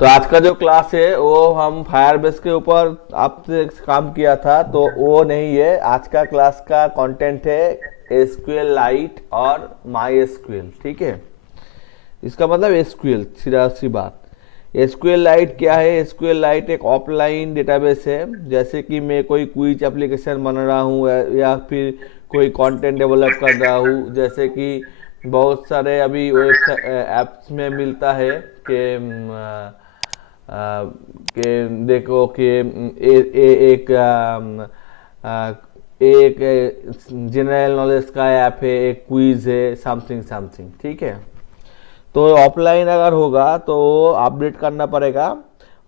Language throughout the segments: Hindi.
तो आज का जो क्लास है वो हम फायरबेस के ऊपर आपसे काम किया था, तो वो नहीं है। आज का क्लास का कंटेंट है एसक्यूएल लाइट और माई एसक्यूएल। ठीक है, इसका मतलब एसक्यूएल, सीधा सी बात। एसक्यूएल लाइट क्या है? एसक्यूएल लाइट एक ऑफलाइन डेटाबेस है। जैसे कि मैं कोई क्विज एप्लीकेशन बना रहा हूँ या फिर कोई कंटेंट डेवलप कर रहा हूँ, जैसे कि बहुत सारे अभी वेबसाइट ऐप्स में मिलता है कि देखो कि एक एक जनरल नॉलेज का ऐप है, एक क्विज है, समथिंग समथिंग। ठीक है, तो ऑफलाइन अगर होगा तो अपडेट करना पड़ेगा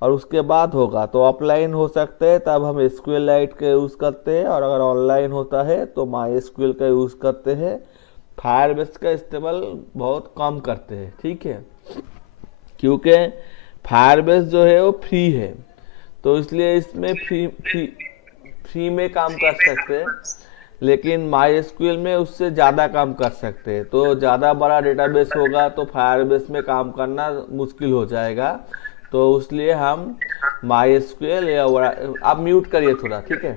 और उसके बाद होगा। तो ऑफलाइन हो सकते हैं तब हम एसक्यूएल लाइट का यूज़ करते हैं, और अगर ऑनलाइन होता है तो माई एसक्यूएल का यूज़ करते हैं। फायरबेस का इस्तेमाल बहुत कम करते हैं। ठीक है, क्योंकि फायरबेस जो है वो फ्री है, तो इसलिए इसमें फ्री फ्री फ्री में काम कर सकते हैं। लेकिन माई एसक्यूएल में उससे ज़्यादा काम कर सकते हैं। तो ज़्यादा बड़ा डेटाबेस होगा तो फायरबेस में काम करना मुश्किल हो जाएगा। तो इसलिए हम माई एसक्यूएल या आप म्यूट करिए थोड़ा, ठीक है।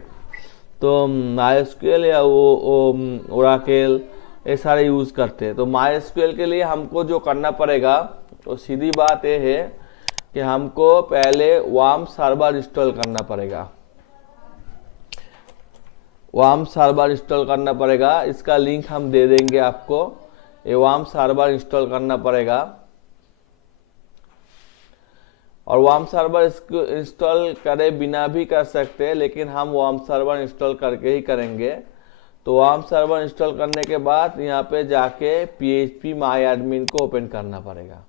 तो माई एसक्यूएल या वो ओराकेल, ये सारे यूज़ करते हैं। तो माई एसक्यूएल के लिए हमको जो करना पड़ेगा, तो सीधी बात ये है कि हमको पहले वार्म सर्वर इंस्टॉल करना पड़ेगा। वार्म सर्वर इंस्टॉल करना पड़ेगा, इसका लिंक हम दे देंगे आपको। ये वार्म सर्वर इंस्टॉल करना पड़ेगा, और वार्म सर्वर इसको इंस्टॉल करे बिना भी कर सकते हैं, लेकिन हम वार्म सर्वर इंस्टॉल करके ही करेंगे। तो वार्म सर्वर इंस्टॉल करने के बाद यहाँ पे जाके PHP माई एडमिन को ओपन करना पड़ेगा।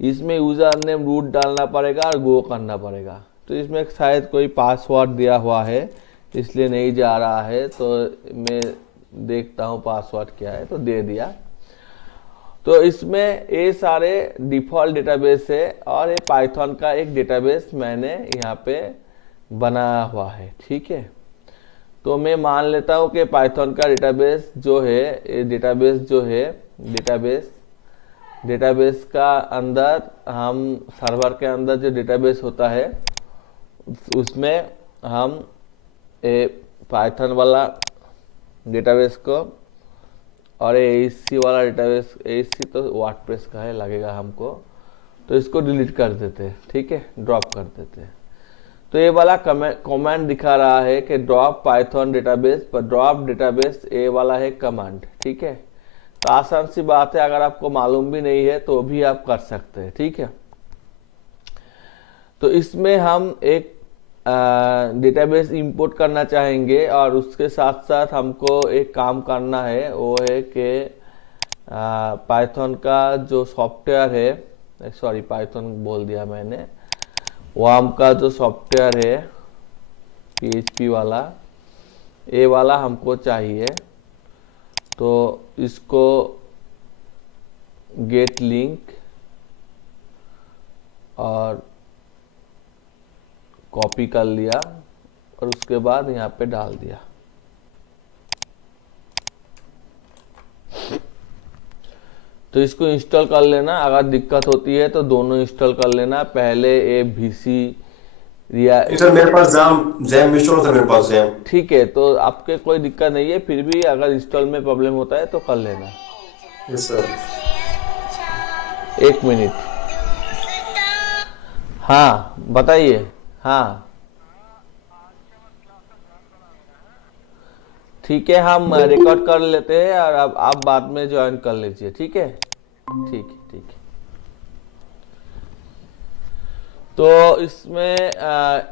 इसमें यूजर नेम रूट डालना पड़ेगा और गो करना पड़ेगा। तो इसमें शायद कोई पासवर्ड दिया हुआ है, इसलिए नहीं जा रहा है। तो मैं देखता हूँ पासवर्ड क्या है, तो दे दिया। तो इसमें ये सारे डिफ़ॉल्ट डेटाबेस है, और ये पाइथन का एक डेटाबेस मैंने यहाँ पे बनाया हुआ है। ठीक है, तो मैं मान लेता हूँ कि पाइथन का डेटाबेस जो है, ये डेटाबेस जो है, डेटाबेस का अंदर हम सर्वर के अंदर जो डेटाबेस होता है उसमें हम पाइथन वाला डेटाबेस को, और एसी वाला डेटाबेस, एसी तो वर्डप्रेस का है, लगेगा हमको, तो इसको डिलीट कर देते हैं। ठीक है, ड्रॉप कर देते हैं। तो ये वाला कमांड दिखा रहा है कि ड्रॉप पाइथन डेटाबेस, पर ड्रॉप डेटाबेस ये वाला है कमांड। ठीक है, तो आसान सी बात है, अगर आपको मालूम भी नहीं है तो भी आप कर सकते हैं। ठीक है, तो इसमें हम एक डेटाबेस इंपोर्ट करना चाहेंगे, और उसके साथ साथ हमको एक काम करना है, वो है कि पाइथन का जो सॉफ्टवेयर है, सॉरी पाइथन बोल दिया मैंने, वार्म का जो सॉफ्टवेयर है PHP वाला, ये वाला हमको चाहिए। तो इसको गेट लिंक और कॉपी कर लिया, और उसके बाद यहाँ पे डाल दिया। तो इसको इंस्टॉल कर लेना। अगर दिक्कत होती है तो दोनों इंस्टॉल कर लेना, पहले ये VC रिया। सर मेरे पास जैम जैम इंस्टॉल था, मेरे पास जैम। ठीक है, तो आपके कोई दिक्कत नहीं है, फिर भी अगर इंस्टॉल में प्रॉब्लम होता है तो कर लेना। Yes sir. एक मिनट। हाँ बताइए। हाँ ठीक है, हम रिकॉर्ड कर लेते हैं, और अब आप बाद में ज्वाइन कर लीजिए। ठीक है, ठीक है, ठीक है। तो इसमें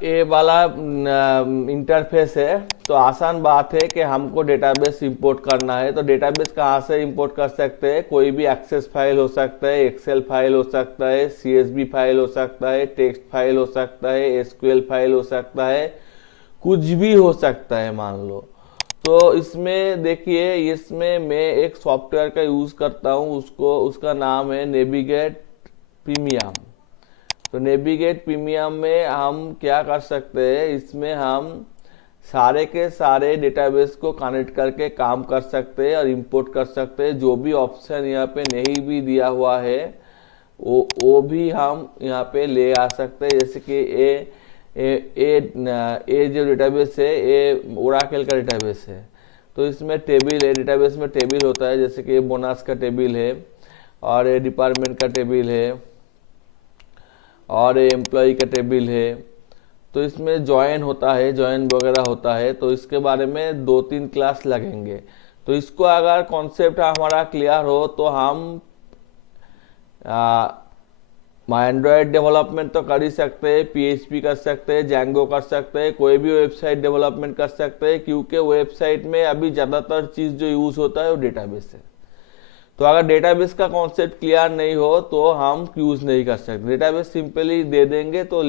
ये वाला इंटरफेस है। तो आसान बात है कि हमको डेटाबेस इंपोर्ट करना है। तो डेटाबेस कहाँ से इंपोर्ट कर सकते हैं? कोई भी एक्सेस फाइल हो सकता है, एक्सेल फाइल हो सकता है, CSV फाइल हो सकता है, टेक्स्ट फाइल हो सकता है, SQL फाइल हो सकता है, कुछ भी हो सकता है मान लो। तो इसमें देखिए, इसमें मैं एक सॉफ्टवेयर का यूज़ करता हूँ, उसका नाम है नेविगेट प्रीमियम। तो नेविगेट प्रीमियम में हम क्या कर सकते हैं, इसमें हम सारे के सारे डेटाबेस को कनेक्ट करके काम कर सकते हैं और इंपोर्ट कर सकते हैं। जो भी ऑप्शन यहाँ पे नहीं भी दिया हुआ है वो भी हम यहाँ पे ले आ सकते हैं। जैसे कि ये जो डेटाबेस है ये ओराकल का डेटाबेस है, तो इसमें टेबल है, डेटाबेस में टेबल होता है, जैसे कि बोनस का टेबल है और ये डिपार्टमेंट का टेबल है और ये एम्प्लॉय का टेबल है। तो इसमें ज्वाइन होता है, ज्वाइन वगैरह होता है, तो इसके बारे में 2-3 क्लास लगेंगे। तो इसको अगर कॉन्सेप्ट हमारा क्लियर हो तो हम एंड्रॉयड डेवलपमेंट तो कर ही सकते हैं, PHP कर सकते हैं, जैंगो कर सकते हैं, कोई भी वेबसाइट डेवलपमेंट कर सकते हैं, क्योंकि वेबसाइट में अभी ज़्यादातर चीज़ जो यूज़ होता है वो डेटाबेस है। तो अगर डेटाबेस का कॉन्सेप्ट क्लियर नहीं हो तो हम यूज़ नहीं कर सकते, डेटाबेस सिंपली दे देंगे तो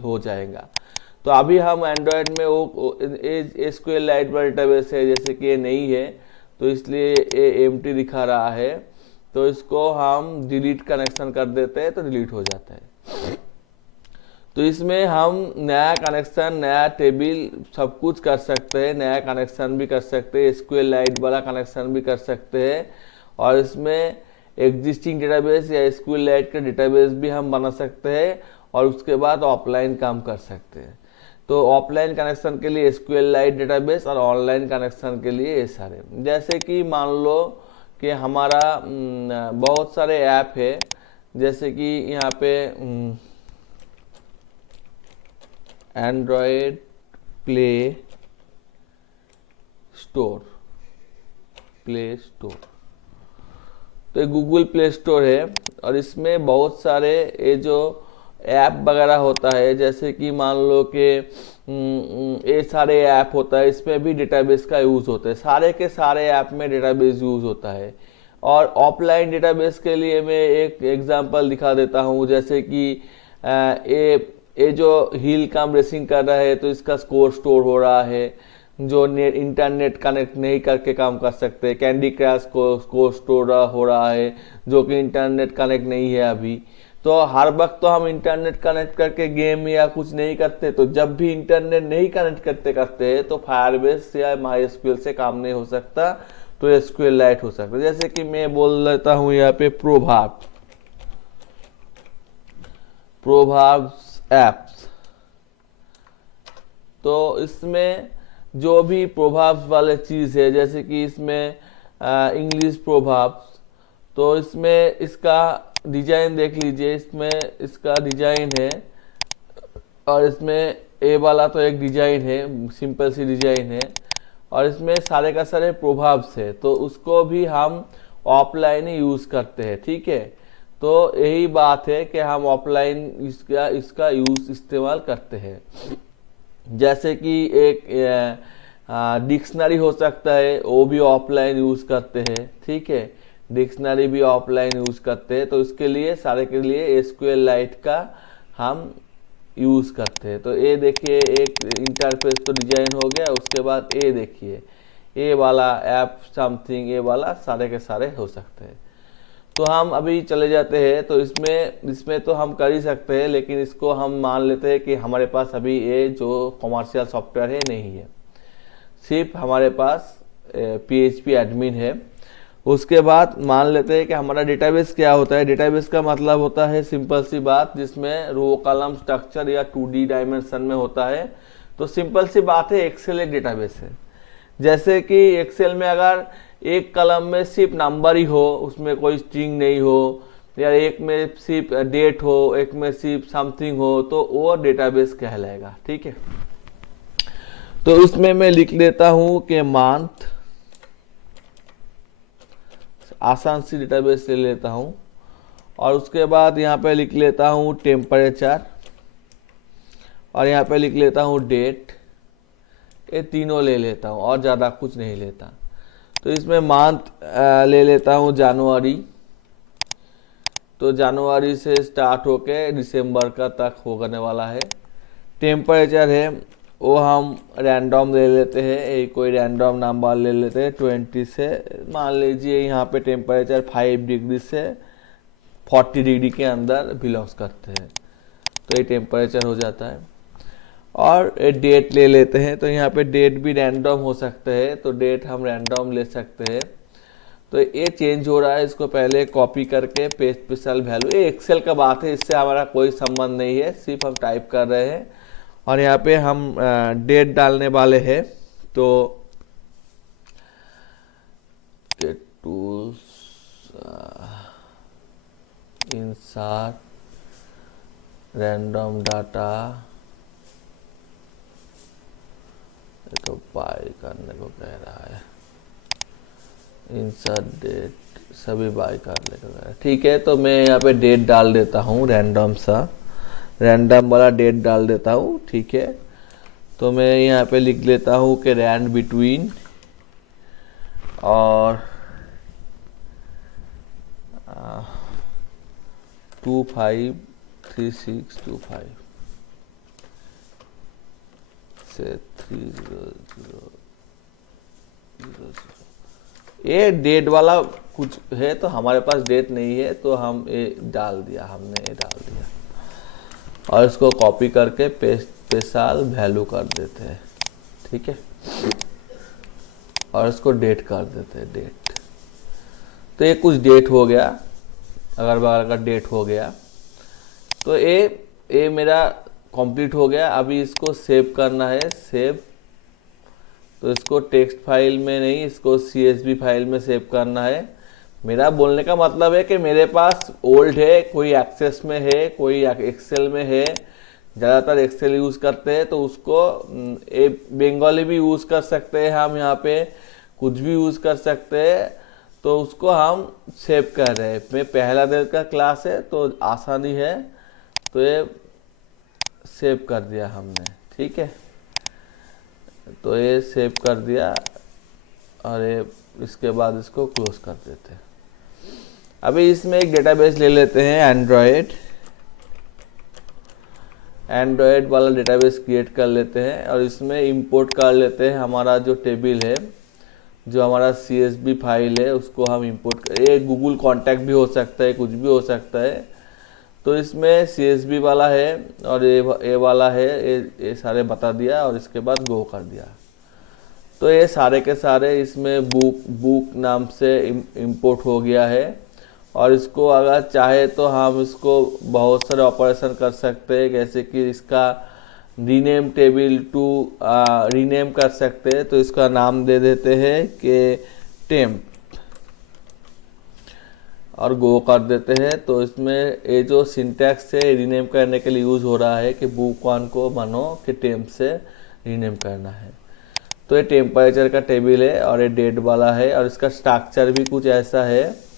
हो जाएगा। तो अभी हम एंड्रॉयड में वो SQLite वाला डेटाबेस है, जैसे कि ये नहीं है तो इसलिए ये एम्प्टी दिखा रहा है, तो इसको हम डिलीट कनेक्शन कर देते हैं तो डिलीट हो जाता है। तो इसमें हम नया कनेक्शन, नया टेबल सब कुछ कर सकते हैं, नया कनेक्शन भी कर सकते हैं, SQLite वाला कनेक्शन भी कर सकते हैं, और इसमें एग्जिस्टिंग डेटाबेस या SQLite का डेटाबेस भी हम बना सकते हैं, और उसके बाद ऑफलाइन काम कर सकते हैं। तो ऑफलाइन कनेक्शन के लिए SQLite डेटाबेस और ऑनलाइन कनेक्शन के लिए ये सारे, जैसे कि मान लो कि हमारा बहुत सारे ऐप है, जैसे कि यहाँ पे एंड्रॉयड प्ले स्टोर, तो गूगल प्ले स्टोर है, और इसमें बहुत सारे ये जो ऐप वगैरह होता है, जैसे कि मान लो कि ये सारे ऐप होता है, इसमें भी डेटाबेस का यूज़ होता है, सारे के सारे ऐप में डेटाबेस यूज़ होता है। और ऑफलाइन डेटाबेस के लिए मैं एक एग्जांपल दिखा देता हूँ, जैसे कि ये जो हिल कम रेसिंग कर रहा है, तो इसका स्कोर स्टोर हो रहा है, जो इंटरनेट कनेक्ट नहीं करके काम कर सकते। कैंडी क्रश को स्कोर स्टोर हो रहा है, जो कि इंटरनेट कनेक्ट नहीं है अभी। तो हर वक्त तो हम इंटरनेट कनेक्ट करके गेम या कुछ नहीं करते, तो जब भी इंटरनेट नहीं कनेक्ट करते तो फायरबेस या MySQL से काम नहीं हो सकता, तो SQLite हो सकता है। जैसे कि मैं बोल देता हूँ यहाँ पे प्रोभाब्स एप्स, तो इसमें जो भी प्रोभाब्स वाले चीज़ है, जैसे कि इसमें इंग्लिश प्रोभाब्स, तो इसमें इसका डिजाइन देख लीजिए, इसमें इसका डिजाइन है, और इसमें ए वाला तो एक डिजाइन है, सिंपल सी डिजाइन है, और इसमें सारे का सारे प्रोभाब्स है, तो उसको भी हम ऑफलाइन ही यूज करते हैं। ठीक है, तो यही बात है कि हम ऑफलाइन इसका यूज इस्तेमाल करते हैं। जैसे कि एक डिक्शनरी हो सकता है, वो भी ऑफलाइन यूज करते हैं। ठीक है, डिक्शनरी भी ऑफलाइन यूज करते हैं, तो इसके लिए सारे के लिए SQLite का हम यूज करते हैं। तो ये देखिए, एक इंटरफेस तो डिजाइन हो गया, उसके बाद ये देखिए, ये वाला ऐप समथिंग, ये वाला सारे के सारे हो सकते हैं। तो हम अभी चले जाते हैं, तो इसमें तो हम कर ही सकते हैं, लेकिन इसको हम मान लेते हैं कि हमारे पास अभी ये जो कॉमर्शियल सॉफ्टवेयर है नहीं है, सिर्फ हमारे पास PHP एडमिन है। उसके बाद मान लेते हैं कि हमारा डेटाबेस क्या होता है। डेटाबेस का मतलब होता है सिंपल सी बात, जिसमें रो कॉलम स्ट्रक्चर या 2D डायमेंशन में होता है। तो सिंपल सी बात है, एक्सेल एक डेटाबेस है। जैसे कि एक्सेल में अगर एक कॉलम में सिर्फ नंबर ही हो, उसमें कोई स्ट्रिंग नहीं हो, या एक में सिर्फ डेट हो, एक में सिर्फ समथिंग हो, तो वो डेटाबेस कहलाएगा। ठीक है, तो उसमें मैं लिख लेता हूँ कि मंथ, आसान सी डेटाबेस ले लेता हूँ, और उसके बाद यहाँ पे लिख लेता हूँ टेम्परेचर, और यहाँ पे लिख लेता हूँ डेट। ये तीनों ले लेता हूँ और ज़्यादा कुछ नहीं लेता। तो इसमें मंथ ले लेता हूँ जनवरी, तो जनवरी से स्टार्ट होके दिसंबर का तक होने वाला है। टेम्परेचर है वो हम रैंडम ले लेते हैं, एक कोई रैंडम नंबर ले लेते हैं 20 से, मान लीजिए यहाँ पे टेम्परेचर 5 डिग्री से 40 डिग्री के अंदर बिलोंग्स करते हैं, तो ये टेम्परेचर हो जाता है। और डेट ले लेते हैं, तो यहाँ पे डेट भी रैंडम हो सकते हैं, तो डेट हम रैंडम ले सकते हैं। तो ये चेंज हो रहा है, इसको पहले कॉपी करके पेस्ट स्पेशल वैल्यू, ये एक्सेल का बात है, इससे हमारा कोई संबंध नहीं है, सिर्फ हम टाइप कर रहे हैं। और यहाँ पे हम डेट डालने वाले हैं, तो टूल्स इंसर्ट रैंडम डाटा, ये तो बाय करने को कह रहा है, इंसर्ट डेट सभी बाय करने को कह रहा है। ठीक है, तो मैं यहाँ पे डेट डाल देता हूँ, रैंडम वाला डेट डाल देता हूँ। ठीक है, तो मैं यहाँ पे लिख लेता हूँ कि रैंड बिटवीन और 253625 से 3000। ये डेट वाला कुछ है, तो हमारे पास डेट नहीं है, तो हम ये डाल दिया, हमने ये डाल दिया और इसको कॉपी करके पेस्ट पे साल वैल्यू कर देते हैं। ठीक है, और इसको डेट कर देते हैं, डेट। तो ये कुछ डेट हो गया, अगर बगल का डेट हो गया, तो ये मेरा कंप्लीट हो गया। अभी इसको सेव करना है, सेव, तो इसको टेक्स्ट फाइल में नहीं, इसको CSV फाइल में सेव करना है। मेरा बोलने का मतलब है कि मेरे पास ओल्ड है, कोई एक्सेस में है, कोई एक्सेल में है, ज़्यादातर एक्सेल यूज़ करते हैं, तो उसको बंगाली भी यूज़ कर सकते हैं, हम यहाँ पे कुछ भी यूज़ कर सकते हैं, तो उसको हम सेव कर रहे हैं। मैं पहला दिन का क्लास है तो आसानी है, तो ये सेव कर दिया हमने। ठीक है, तो ये सेव कर दिया और ये इसके बाद इसको क्लोज कर देते हैं। अभी इसमें एक डेटाबेस ले लेते हैं, एंड्रॉयड वाला डेटाबेस क्रिएट कर लेते हैं और इसमें इंपोर्ट कर लेते हैं हमारा जो टेबल है, जो हमारा CSV फाइल है, उसको हम इंपोर्ट कर, ये गूगल कॉन्टैक्ट भी हो सकता है, कुछ भी हो सकता है। तो इसमें CSV वाला है और ये वाला है, ये सारे बता दिया और इसके बाद गो कर दिया। तो ये सारे के सारे इसमें बुक नाम से इंपोर्ट हो गया है। और इसको अगर चाहे तो हम इसको बहुत सारे ऑपरेशन कर सकते हैं, जैसे कि इसका रीनेम टेबल टू रीनेम कर सकते हैं। तो इसका नाम दे देते हैं कि टेम्प और गो कर देते हैं। तो इसमें ये जो सिंटैक्स है रीनेम करने के लिए यूज़ हो रहा है कि बुक वन को मानो कि टेम्प से रीनेम करना है। तो ये टेम्परेचर का टेबल है और ये डेट वाला है और इसका स्ट्रक्चर भी कुछ ऐसा है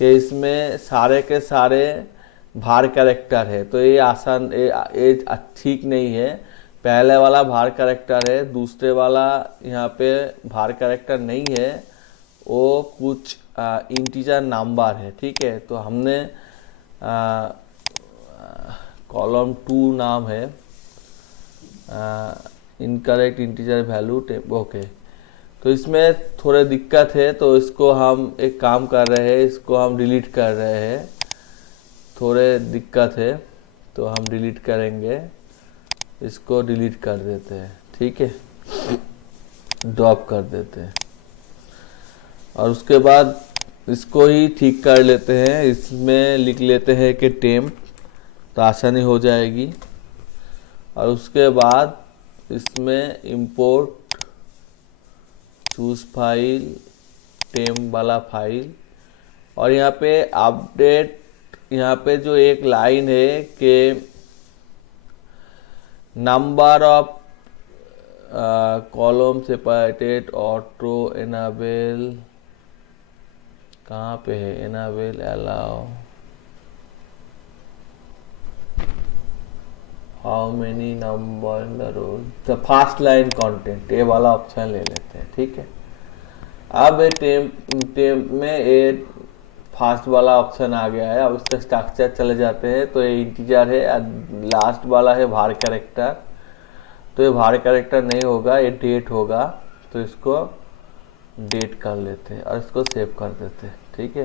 कि इसमें सारे के सारे भार कैरेक्टर है। तो ये आसान, ये ठीक नहीं है। पहले वाला भार कैरेक्टर है, दूसरे वाला यहाँ पे भार कैरेक्टर नहीं है, वो कुछ इंटीजर नंबर है। ठीक है, तो हमने कॉलम 2 नाम है incorrect integer value tape. Okay, तो इसमें थोड़े दिक्कत है, तो इसको हम एक काम कर रहे हैं, इसको हम डिलीट कर रहे हैं। थोड़े दिक्कत है तो हम डिलीट करेंगे, इसको डिलीट कर देते हैं। ठीक है, ड्रॉप कर देते हैं और उसके बाद इसको ही ठीक कर लेते हैं। इसमें लिख लेते हैं कि टेम्प, तो आसानी हो जाएगी। और उसके बाद इसमें इंपोर्ट चूज फाइल, टेम्प वाला फाइल, और यहाँ पे अपडेट, यहाँ पे जो एक लाइन है कि number of column separated auto enable, कहाँ पे है enable allow how many number in the roll, the first line content, ये वाला ऑप्शन ले लेते हैं। ठीक है, अब ये टेम्प में ये फर्स्ट वाला ऑप्शन आ गया है। अब इसका स्ट्रक्चर चले जाते हैं, तो ये इंटीजर है, लास्ट वाला है भार कैरेक्टर, तो ये भार कैरेक्टर नहीं होगा, ये डेट होगा। तो इसको डेट कर लेते हैं और इसको सेव कर देते हैं। ठीक है,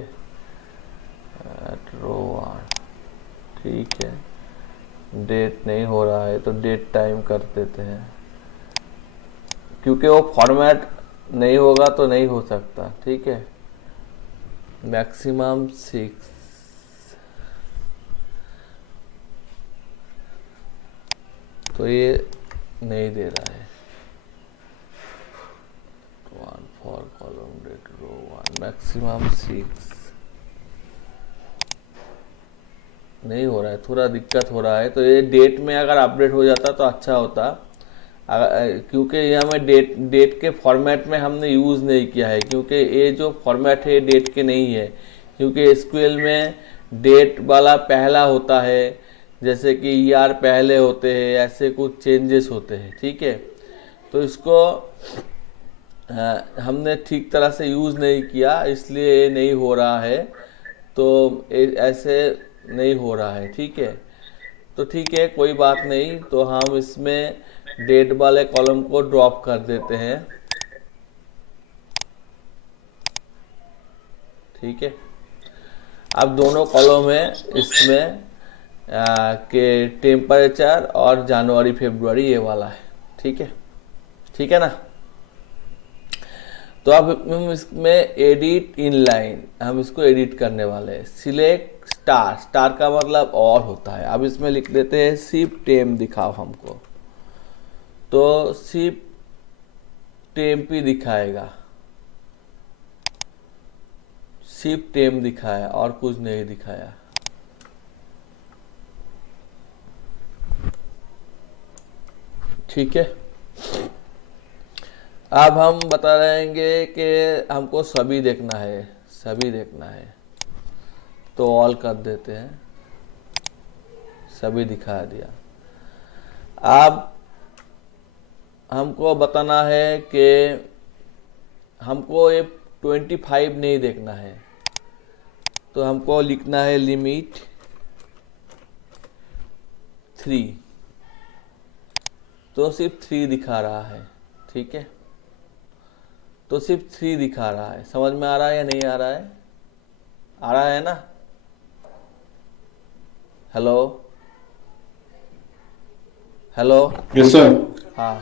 रो 1, ठीक है, डेट नहीं हो रहा है तो डेट टाइम कर देते हैं, क्योंकि वो फॉर्मेट नहीं होगा तो नहीं हो सकता। ठीक है, मैक्सिमम 6, तो ये नहीं दे रहा है। 1 for column date row 1 maximum 6 नहीं हो रहा है, थोड़ा दिक्कत हो रहा है। तो ये डेट में अगर अपडेट हो जाता तो अच्छा होता, क्योंकि ये हमें डेट के फॉर्मेट में हमने यूज़ नहीं किया है, क्योंकि ये जो फॉर्मेट है डेट के नहीं है, क्योंकि एसक्यूएल में डेट वाला पहला होता है, जैसे कि ईआर पहले होते हैं, ऐसे कुछ चेंजेस होते हैं, ठीक है। तो इसको हमने ठीक तरह से यूज़ नहीं किया, इसलिए ये नहीं हो रहा है। तो ऐसे नहीं हो रहा है, ठीक है। तो ठीक है, कोई बात नहीं। तो हम इसमें डेट वाले कॉलम को ड्रॉप कर देते हैं, ठीक है। अब दोनों कॉलम है इसमें के टेम्परेचर और जनवरी फरवरी ये वाला है, ठीक है, ठीक है ना। तो अब हम इसमें एडिट इन लाइन, हम इसको एडिट करने वाले हैं। सिलेक्ट स्टार, स्टार का मतलब और होता है। अब इसमें लिख देते हैं शिप टेम दिखाओ हमको, तो शिप टेम्प ही दिखाएगा, शिप टेम दिखाया और कुछ नहीं दिखाया। ठीक है। अब हम बता रहेंगे कि हमको सभी देखना है, सभी देखना है, तो ऑल कर देते हैं, सभी दिखा दिया। अब हमको बताना है कि हमको ये 25 नहीं देखना है, तो हमको लिखना है लिमिट 3, तो सिर्फ 3 दिखा रहा है, ठीक है। तो सिर्फ 3 दिखा रहा है। समझ में आ रहा है या नहीं आ रहा है? आ रहा है ना? Hello hello. Yes sir. हाँ,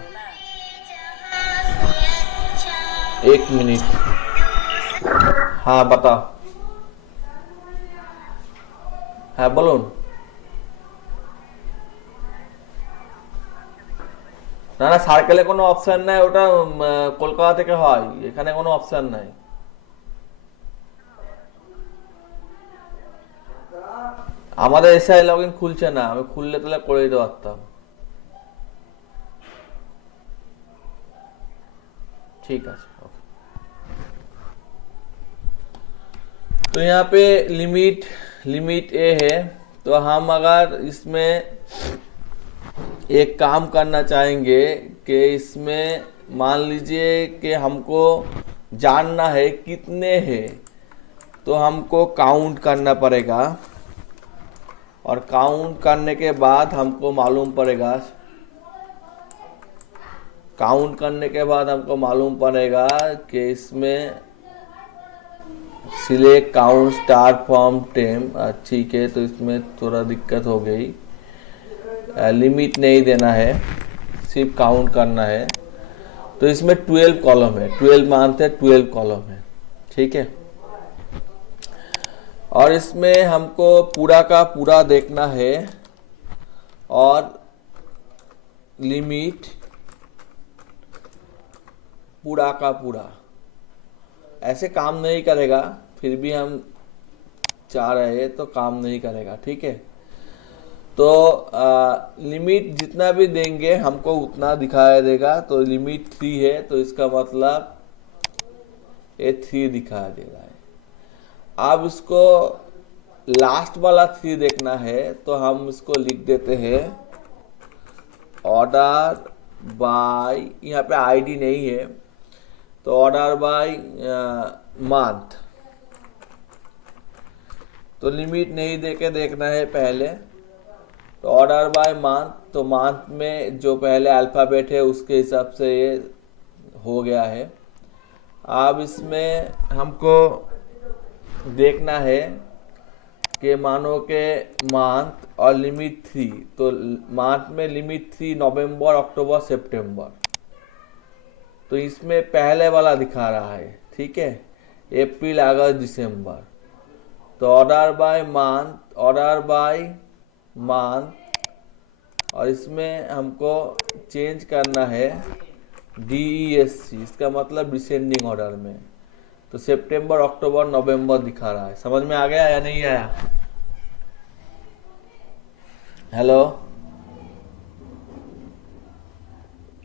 1 मिनट। हाँ बताओ। হ্যাঁ বলুন। না না, সার্কেলে কোনো অপশন নাই, ওটা কলকাতা থেকে হয়, এখানে কোনো অপশন নাই। আমাদের এসআই লগইন খুলছে না, আমি খুললে তাহলে করে দিতে পারতাম। ঠিক আছে, ওকে। तो यहाँ पे लिमिट ए है। तो हम अगर इसमें एक काम करना चाहेंगे कि इसमें मान लीजिए कि हमको जानना है कितने हैं, तो हमको काउंट करना पड़ेगा, और काउंट करने के बाद हमको मालूम पड़ेगा, काउंट करने के बाद हमको मालूम पड़ेगा कि इसमें सिलेक्ट काउंट स्टार फ्रॉम टेम, ठीक है। तो इसमें थोड़ा दिक्कत हो गई, लिमिट नहीं देना है, सिर्फ काउंट करना है। तो इसमें 12 कॉलम है, 12 मंथ है, 12 कॉलम है, ठीक है। और इसमें हमको पूरा का पूरा देखना है, और लिमिट पूरा का पूरा। ऐसे काम नहीं करेगा, फिर भी हम चाह रहे हैं तो काम नहीं करेगा, ठीक है। तो लिमिट जितना भी देंगे हमको उतना दिखाया देगा। तो लिमिट 3 है, तो इसका मतलब ये 3 दिखा दे रहा है। अब इसको लास्ट वाला 3 देखना है, तो हम इसको लिख देते हैं ऑर्डर बाय, यहाँ पे आईडी नहीं है, तो ऑर्डर बाय मंथ। तो लिमिट नहीं देके देखना है पहले, तो ऑर्डर बाय मंथ, तो मंथ में जो पहले अल्फ़ाबेट है उसके हिसाब से ये हो गया है। अब इसमें हमको देखना है कि मानो के मंथ और लिमिट 3, तो मंथ में लिमिट 3 नवंबर अक्टूबर सितंबर, तो इसमें पहले वाला दिखा रहा है, ठीक है, अप्रैल अगस्त दिसंबर। तो ऑर्डर बाय मंथ, और इसमें हमको चेंज करना है DESC, इसका मतलब डिसेंडिंग ऑर्डर में। तो सितंबर, अक्टूबर, नवंबर दिखा रहा है। समझ में आ गया या नहीं आया? Hello,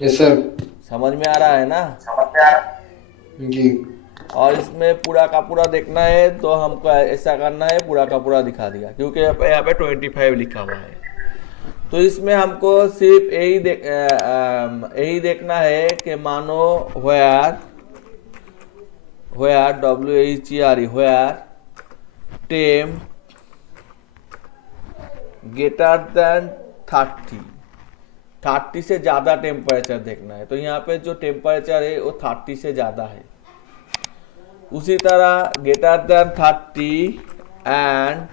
yes sir. समझ में आ रहा है ना? जी। और इसमें पूरा का पूरा देखना है तो हमको ऐसा करना है, पूरा का पूरा दिखा दिया, क्योंकि यहाँ पे 25 लिखा हुआ है। तो इसमें हमको सिर्फ यही देखना है कि मानो where WHERE time greater than 30 से ज़्यादा टेम्परेचर देखना है। तो यहाँ पे जो टेम्परेचर है वो 30 से ज़्यादा है। उसी तरह greater than 30 and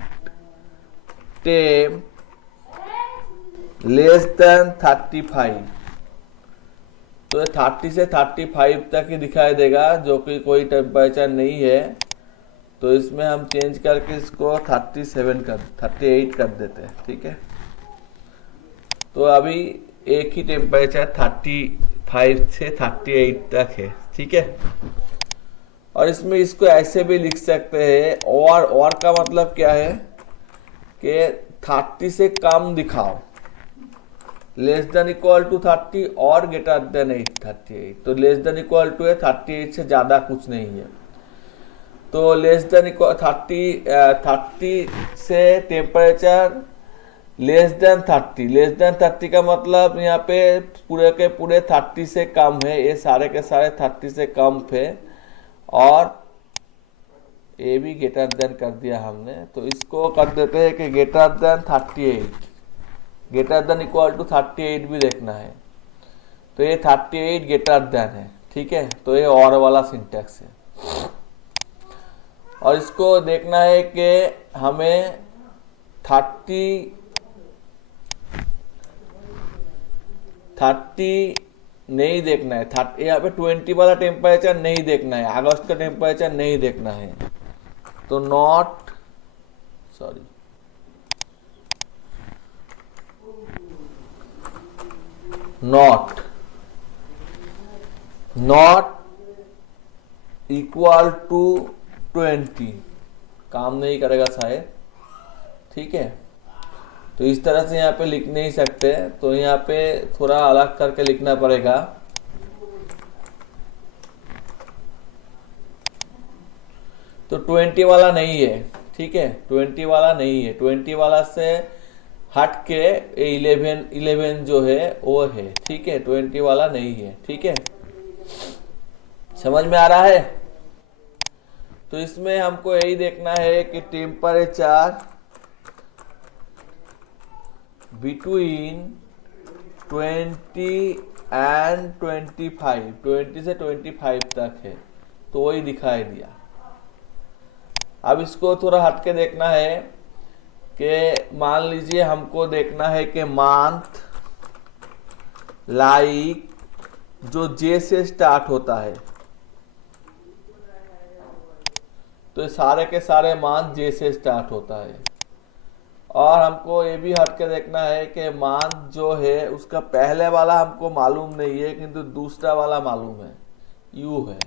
time less than 35। तो 30 से 35 तक ही दिखाई देगा, जो कि कोई टेम्परेचर नहीं है। तो इसमें हम चेंज करके इसको 38 कर देते हैं, ठीक है। तो अभी एक ही टेम्परेचर 35 से 38 तक है, ठीक है। और इसमें इसको ऐसे भी लिख सकते हैं, और का मतलब क्या है कि 30 से कम दिखाओ, लेस देन इक्वल टू 30 और ग्रेटर देन 38। तो लेस देन इक्वल टू है 38 से ज़्यादा कुछ नहीं है। तो लेस देन इक्वल 30 से टेम्परेचर लेस देन 30 का मतलब यहाँ पे पूरे के पूरे 30 से कम है, ये सारे के सारे 30 से कम थे। और ये भी ग्रेटर देन कर दिया हमने, तो इसको कर देते हैं कि greater than 38, greater than equal to 38 भी देखना है। तो ये 38 ग्रेटर देन है, ठीक है। तो ये और वाला सिंटेक्स है। और इसको देखना है कि हमें 30 नहीं देखना है, यहाँ पे 20 वाला टेम्परेचर नहीं देखना है, अगस्त का टेम्परेचर नहीं देखना है। तो नॉट इक्वल टू 20 काम नहीं करेगा शायद, ठीक है। तो इस तरह से यहाँ पे लिख नहीं सकते, तो यहाँ पे थोड़ा अलग करके लिखना पड़ेगा। तो 20 वाला नहीं है, ठीक है, 20 वाला नहीं है। 20 वाला से हट के 11 जो है वो है, ठीक है। 20 वाला नहीं है, ठीक है। समझ में आ रहा है? तो इसमें हमको यही देखना है कि टेम्परेचर बिटवीन 20 एंड 25, 20 से 25 तक है, तो वही दिखाई दिया। अब इसको थोड़ा हटके देखना है कि मान लीजिए हमको देखना है कि मंथ लाइक जो जे से स्टार्ट होता है, तो सारे के सारे मंथ जे से स्टार्ट होता है। और हमको ये भी हटके देखना है कि मंथ जो है उसका पहले वाला हमको मालूम नहीं है, किंतु दूसरा वाला मालूम है, यू है।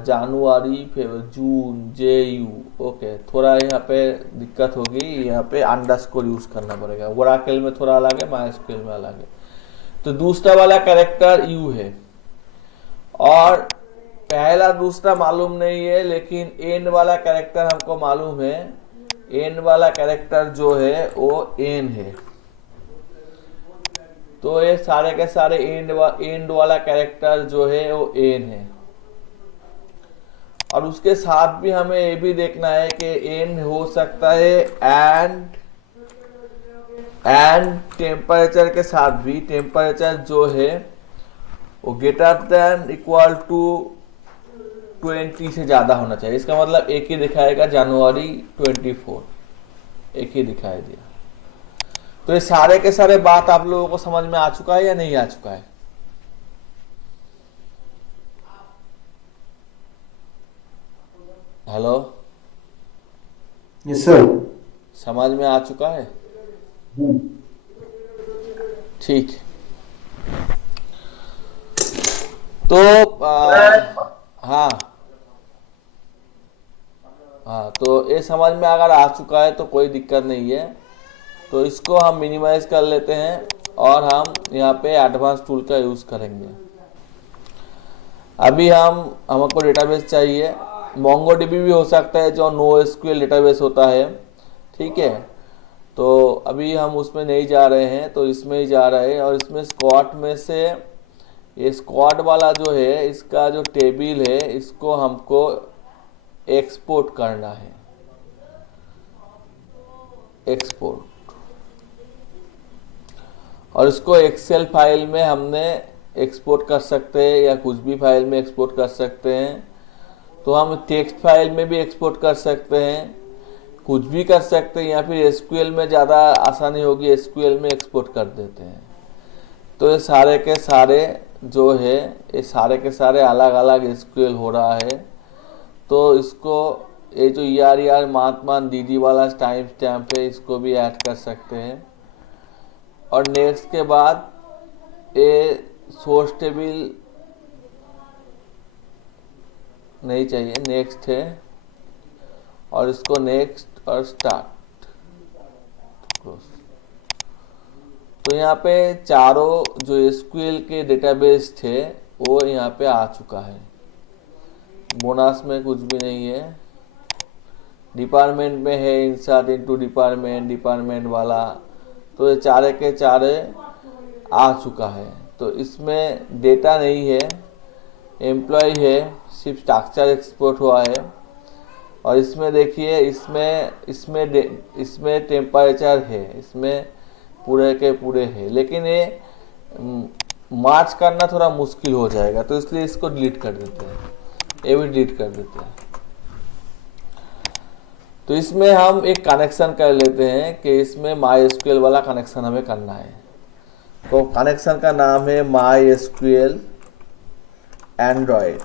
जनवरी, जून, JU। ओके, थोड़ा यहाँ पे दिक्कत होगी, यहाँ पे अंडरस्कोर यूज करना पड़ेगा। ओराकल में थोड़ा अलग है, माइस्क्यूएल में अलग है। तो दूसरा वाला कैरेक्टर यू है, और पहला दूसरा मालूम नहीं है, लेकिन एन वाला कैरेक्टर हमको मालूम है। एन वाला कैरेक्टर जो है वो एन है। तो ये सारे के सारे एंड वाला कैरेक्टर जो है वो एन है। और उसके साथ भी हमें ये भी देखना है कि एन हो सकता है एंड टेम्परेचर के साथ भी, टेम्परेचर जो है वो ग्रेटर देन इक्वल टू 20 से ज्यादा होना चाहिए। इसका मतलब एक ही दिखाएगा, जनवरी 24 एक ही दिखाई दिया। तो ये सारे के सारे बात आप लोगों को समझ में आ चुका है या नहीं आ चुका है? Hello, yes sir. समझ में आ चुका है? ठीक। तो हाँ हाँ, तो ये समझ में अगर आ चुका है तो कोई दिक्कत नहीं है। तो इसको हम मिनिमाइज कर लेते हैं और हम यहाँ पे एडवांस टूल का यूज़ करेंगे। अभी हमको डेटाबेस चाहिए। मोंगोडीबी भी हो सकता है जो नो एसक्यूएल डेटाबेस होता है, ठीक है। तो अभी हम उसमें नहीं जा रहे हैं, तो इसमें ही जा रहे हैं। और इसमें स्क्वाड में से ये स्क्वाड वाला जो है, इसका जो टेबल है, इसको हमको एक्सपोर्ट करना है। एक्सपोर्ट, और इसको एक्सेल फाइल में हमने एक्सपोर्ट कर सकते हैं या कुछ भी फाइल में एक्सपोर्ट कर सकते हैं। तो हम टेक्स्ट फाइल में भी एक्सपोर्ट कर सकते हैं, कुछ भी कर सकते हैं, या फिर एसक्यूएल में ज़्यादा आसानी होगी, एसक्यूएल में एक्सपोर्ट कर देते हैं। तो ये सारे के सारे जो है, ये सारे के सारे अलग अलग एसक्यूएल हो रहा है। तो इसको ये जो ER महात्मा दीदी वाला टाइम स्टैम्प है, इसको भी ऐड कर सकते हैं। और नेक्स्ट के बाद ये सोर्स टेबल नहीं चाहिए, नेक्स्ट है। और इसको नेक्स्ट और स्टार्ट क्लोज। तो यहाँ पे चारों जो एसक्यूएल के डेटाबेस थे वो यहाँ पे आ चुका है। बोनस में कुछ भी नहीं है। डिपार्टमेंट में है इंसर्ट इनटू डिपार्टमेंट, डिपार्टमेंट वाला। तो ये चारे के चारे आ चुका है। तो इसमें डेटा नहीं है, एम्प्लॉय है, सिर्फ स्ट्रक्चर एक्सपोर्ट हुआ है। और इसमें देखिए, इसमें टेम्परेचर है, इसमें पूरे के पूरे है, लेकिन ये मार्च करना थोड़ा मुश्किल हो जाएगा, तो इसलिए इसको डिलीट कर देते हैं। ये भी डिलीट कर देते हैं। तो इसमें हम एक कनेक्शन कर लेते हैं कि इसमें MySQL वाला कनेक्शन हमें करना है। तो कनेक्शन का नाम है MySQL एंड्रॉयड,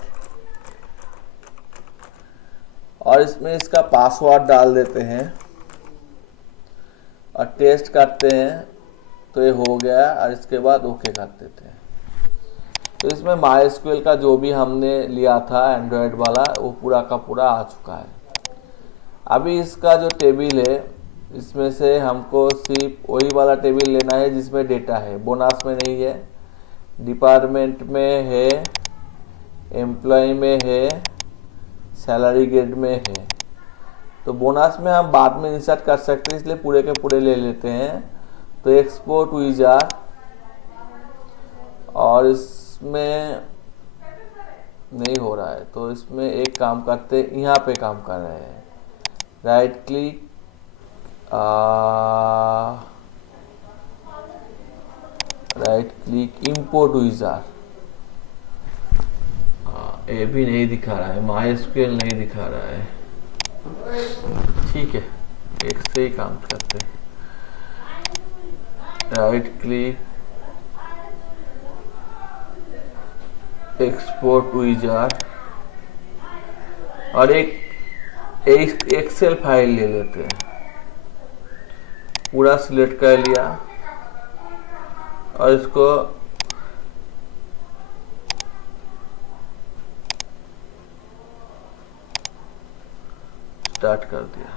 और इसमें इसका पासवर्ड डाल देते हैं और टेस्ट करते हैं। तो ये हो गया, और इसके बाद ओके कर देते हैं। तो इसमें MySQL का जो भी हमने लिया था एंड्रॉयड वाला, वो पूरा का पूरा आ चुका है। अभी इसका जो टेबल है, इसमें से हमको सिर्फ वही वाला टेबल लेना है जिसमें डेटा है, बोनस में नहीं है, डिपार्टमेंट में है, एम्प्लॉय में है, सैलरी ग्रेड में है। तो बोनस में हम बाद में इंसर्ट कर सकते हैं, इसलिए पूरे के पूरे ले लेते हैं। तो एक्सपोर्ट विजार, और इसमें नहीं हो रहा है, तो इसमें एक काम करते, यहाँ पे काम कर रहे हैं। Right click, import विजार। ये भी नहीं दिखा रहा है, MySQL नहीं दिखा रहा है। ठीक है, एक से ही काम करते हैं। राइट क्लिक, एक्सपोर्ट विजार, और एक एक्सेल फाइल ले लेते हैं। पूरा सिलेक्ट कर लिया और इसको स्टार्ट कर दिया।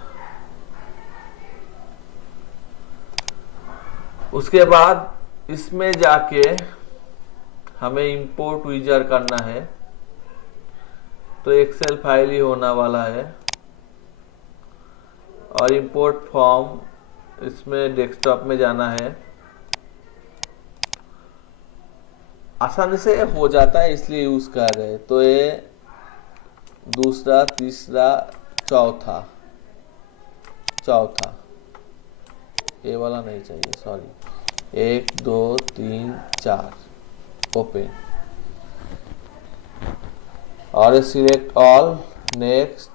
उसके बाद इसमें जाके हमें इंपोर्ट विजार करना है। तो एक्सेल फाइल ही होना वाला है, और इंपोर्ट फॉर्म, इसमें डेस्कटॉप में जाना है। आसानी से हो जाता है, इसलिए यूज कर रहे हैं। तो ये दूसरा, तीसरा, चौथा, ये वाला नहीं चाहिए, सॉरी। 1 2 3 4, ओपन, और सिलेक्ट ऑल, नेक्स्ट।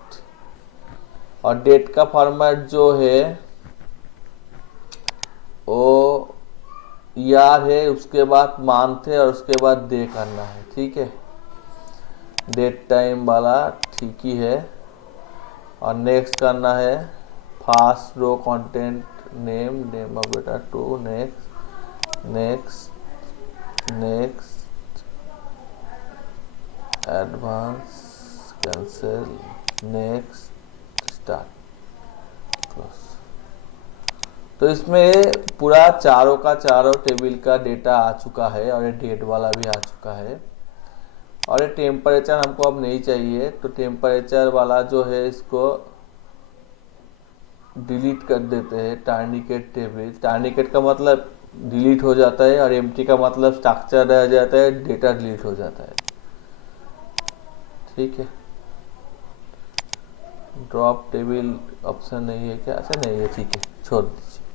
और डेट का फॉर्मेट जो है वो ER है, उसके बाद मंथ है, और उसके बाद डे करना है। ठीक है, डेट टाइम वाला ठीक ही है, और नेक्स्ट करना है। First row content name of data to next advance cancel next start close. तो इसमें पूरा चारों का चारों टेबल का डेटा आ चुका है और ये डेट वाला भी आ चुका है। और ये टेम्परेचर हमको अब नहीं चाहिए, तो टेम्परेचर वाला जो है इसको डिलीट कर देते हैं। टर्निकेट टेबल, टर्निकेट का मतलब डिलीट हो जाता है और एम्प्टी का मतलब स्ट्रक्चर रह जाता है, डेटा डिलीट हो जाता है। ठीक है, ड्रॉप टेबल ऑप्शन नहीं है क्या? अच्छा नहीं है, ठीक है, छोड़ दीजिए।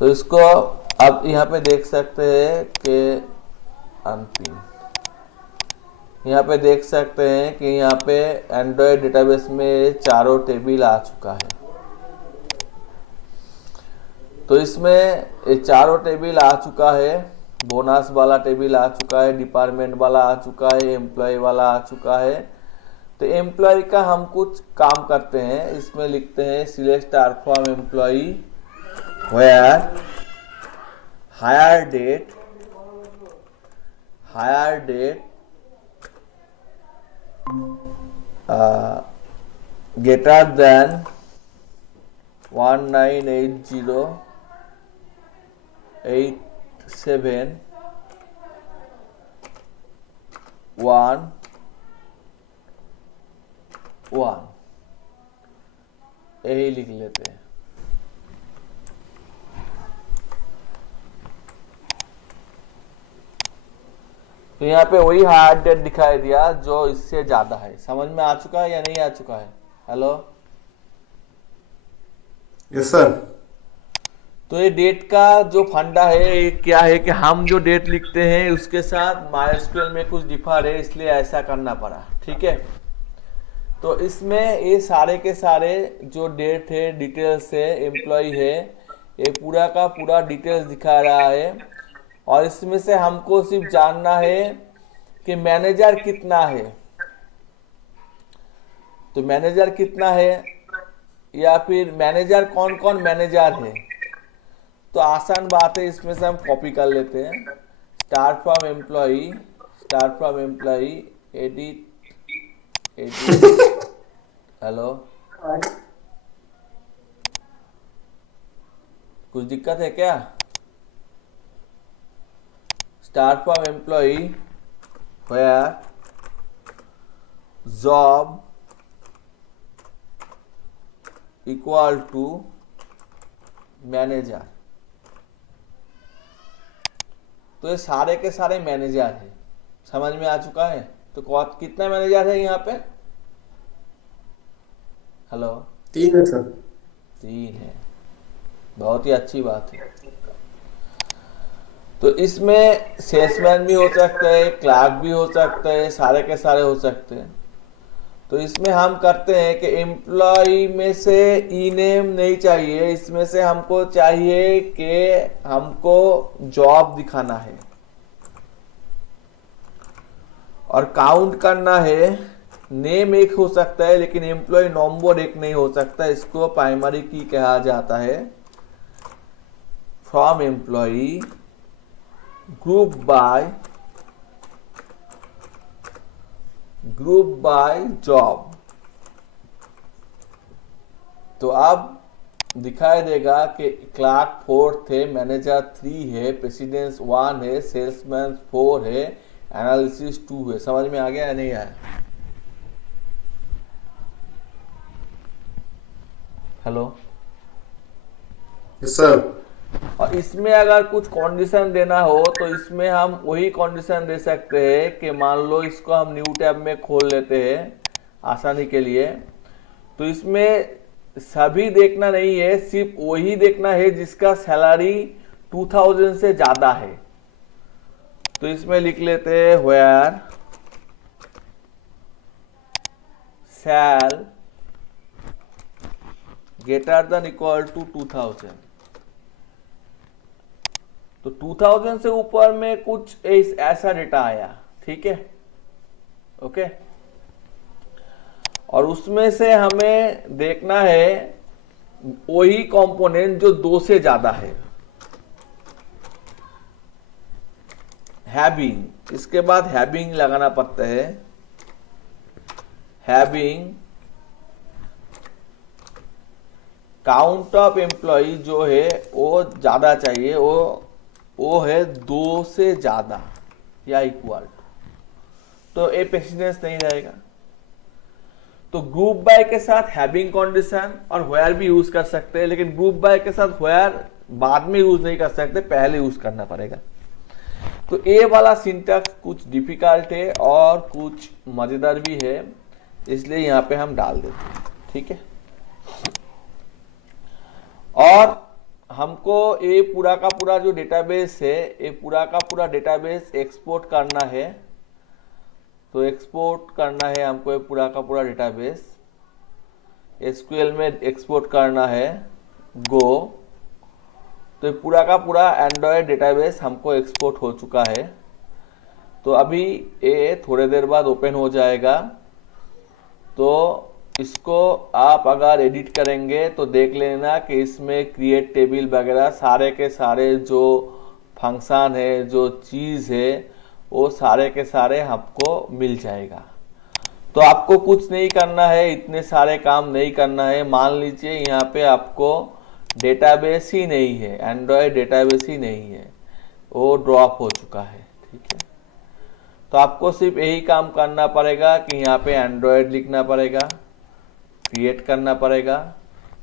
तो इसको अब यहाँ पे देख सकते हैं कि अनपिन, यहाँ पे देख सकते हैं कि यहाँ पे एंड्रॉयड डेटाबेस में चारों टेबल आ चुका है। तो इसमें ये चारों टेबल आ चुका है, बोनस वाला टेबल आ चुका है, डिपार्टमेंट वाला आ चुका है, एम्प्लॉय वाला आ चुका है। तो एम्प्लॉय का हम कुछ काम करते हैं, इसमें लिखते हैं select star from employ where hire date greater than 19808711 यही लिख लेते हैं। तो यहाँ पे वही हार्ड डेट दिखाई दिया जो इससे ज्यादा है। समझ में आ चुका है या नहीं आ चुका है? Hello, yes sir. तो ये डेट का जो फंडा है ये क्या है कि हम जो डेट लिखते हैं उसके साथ माइस्क्वेल में कुछ डिफर है, इसलिए ऐसा करना पड़ा। ठीक है, तो इसमें ये सारे के सारे जो डेट है, डिटेल्स है, एम्प्लॉय है, ये पूरा का पूरा डिटेल्स दिखा रहा है। और इसमें से हमको सिर्फ जानना है कि मैनेजर कितना है। तो मैनेजर कितना है या फिर मैनेजर कौन कौन मैनेजर है, तो आसान बात है, इसमें से हम कॉपी कर लेते हैं। Start from employ edit hello, कुछ दिक्कत है क्या? Start from employ where job equal to manager. तो ये सारे के सारे मैनेजर है। समझ में आ चुका है? तो कितना मैनेजर है यहाँ पे? हेलो, 3 है सर। 3 है, बहुत ही अच्छी बात है। तो इसमें सेल्समैन भी हो सकता है, क्लार्क भी हो सकता है, सारे के सारे हो सकते हैं। तो इसमें हम करते हैं कि एम्प्लॉय में से ई नेम नहीं चाहिए, इसमें से हमको चाहिए कि हमको जॉब दिखाना है और काउंट करना है। नेम एक हो सकता है लेकिन एम्प्लॉय नंबर एक नहीं हो सकता, इसको प्राइमरी की कहा जाता है। From employ group by job. तो अब दिखाई देगा कि क्लार्क 4 थे, मैनेजर 3 है, प्रेसिडेंस 1 है, सेल्समैन 4 है, एनालिसिस 2 है। समझ में आ गया या नहीं आया? Hello, yes sir. और इसमें अगर कुछ कंडीशन देना हो तो इसमें हम वही कंडीशन दे सकते हैं कि मान लो इसको हम न्यू टैब में खोल लेते हैं आसानी के लिए। तो इसमें सभी देखना नहीं है, सिर्फ वही देखना है जिसका सैलरी 2000 से ज्यादा है। तो इसमें लिख लेते हैं where sal greater than equal to 2000। तो 2000 से ऊपर में कुछ ऐसा डेटा आया। ठीक है, ओके। और उसमें से हमें देखना है वही कंपोनेंट जो 2 से ज्यादा है। हैविंग, इसके बाद हैविंग लगाना पड़ता है। हैविंग काउंट ऑफ एम्प्लॉय जो है वो ज्यादा चाहिए, वो है 2 से ज्यादा या इक्वल, तो ए प्रेसिडेंस नहीं रहेगा। तो ग्रुप बाय के साथ हैविंग कंडीशन और व्हेयर भी यूज कर सकते हैं, लेकिन ग्रुप बाय के साथ व्हेयर बाद में यूज नहीं कर सकते, पहले यूज करना पड़ेगा। तो ए वाला सिंटैक्स कुछ डिफिकल्ट है और कुछ मजेदार भी है, इसलिए यहां पे हम डाल देते हैं, ठीक है। और हमको ये पूरा का पूरा जो डेटाबेस है, ये पूरा का पूरा डेटाबेस एक्सपोर्ट करना है। तो एक्सपोर्ट करना है हमको ये पूरा का पूरा डेटाबेस, एसक्यूएल में एक्सपोर्ट करना है गो। तो पूरा का पूरा एंड्रॉयड डेटाबेस हमको एक्सपोर्ट हो चुका है। तो अभी ये थोड़ी देर बाद ओपन हो जाएगा। तो इसको आप अगर एडिट करेंगे तो देख लेना कि इसमें क्रिएट टेबल वगैरह सारे के सारे जो फंक्शन है, जो चीज़ है, वो सारे के सारे हमको मिल जाएगा। तो आपको कुछ नहीं करना है, इतने सारे काम नहीं करना है। मान लीजिए यहाँ पे आपको डेटाबेस ही नहीं है, एंड्रॉयड डेटाबेस ही नहीं है, वो ड्रॉप हो चुका है, ठीक है। तो आपको सिर्फ यही काम करना पड़ेगा कि यहाँ पे एंड्रॉयड लिखना पड़ेगा, क्रिएट करना पड़ेगा,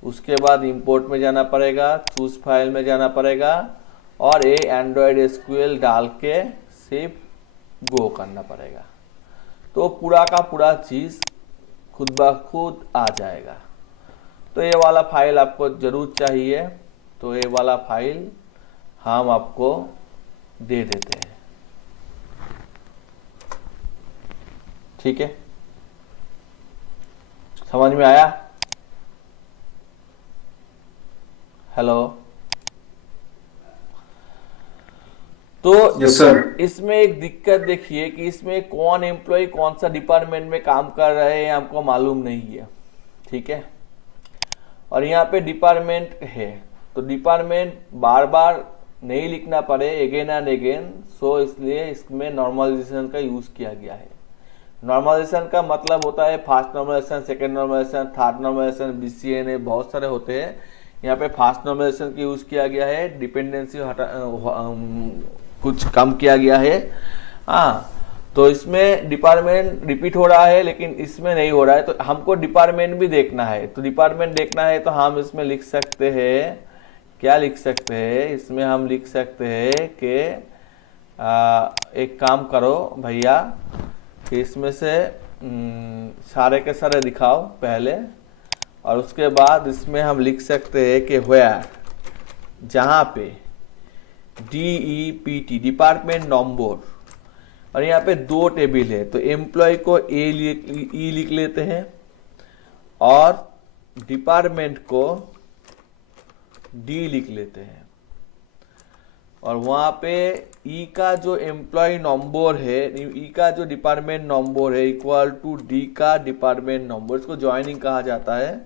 उसके बाद इंपोर्ट में जाना पड़ेगा, चूज फाइल में जाना पड़ेगा और ये एंड्रॉयड एसक्यूएल डाल के सिर्फ गो करना पड़ेगा। तो पूरा का पूरा चीज खुद ब खुद आ जाएगा। तो ये वाला फाइल आपको जरूर चाहिए, तो ये वाला फाइल हम आपको दे देते हैं, ठीक है। समझ में आया? हेलो। तो यस सर। इसमें एक दिक्कत देखिए कि इसमें कौन एम्प्लॉय कौन सा डिपार्टमेंट में काम कर रहे हैं हमको मालूम नहीं है, ठीक है। और यहाँ पे डिपार्टमेंट है, तो डिपार्टमेंट बार बार नहीं लिखना पड़े अगेन एंड अगेन, सो इसलिए इसमें नॉर्मलाइजेशन का यूज किया गया है। नॉर्मलाइजेशन का मतलब होता है first normalization, second normalization, third normalization, BCNF, बहुत सारे होते हैं। यहाँ पे फास्ट नॉर्मलाइजेशन का यूज किया गया है, डिपेंडेंसी कुछ कम किया गया है। हाँ, तो इसमें डिपार्टमेंट रिपीट हो रहा है लेकिन इसमें नहीं हो रहा है, तो हमको डिपार्टमेंट भी देखना है। तो डिपार्टमेंट देखना है तो हम इसमें लिख सकते हैं, क्या लिख सकते हैं इसमें, हम लिख सकते हैं कि एक काम करो भैया कि इसमें से सारे के सारे दिखाओ पहले, और उसके बाद इसमें हम लिख सकते हैं कि व्हेयर, जहाँ पे DEPT डिपार्टमेंट नंबर, और यहाँ पे 2 टेबल है, तो एम्प्लॉय को ई लिख लेते हैं और डिपार्टमेंट को डी लिख लेते हैं। और वहाँ पे ई का जो एम्प्लॉय नंबर है, ई का जो डिपार्टमेंट नंबर है इक्वल टू डी का डिपार्टमेंट नंबर, इसको ज्वाइनिंग कहा जाता है।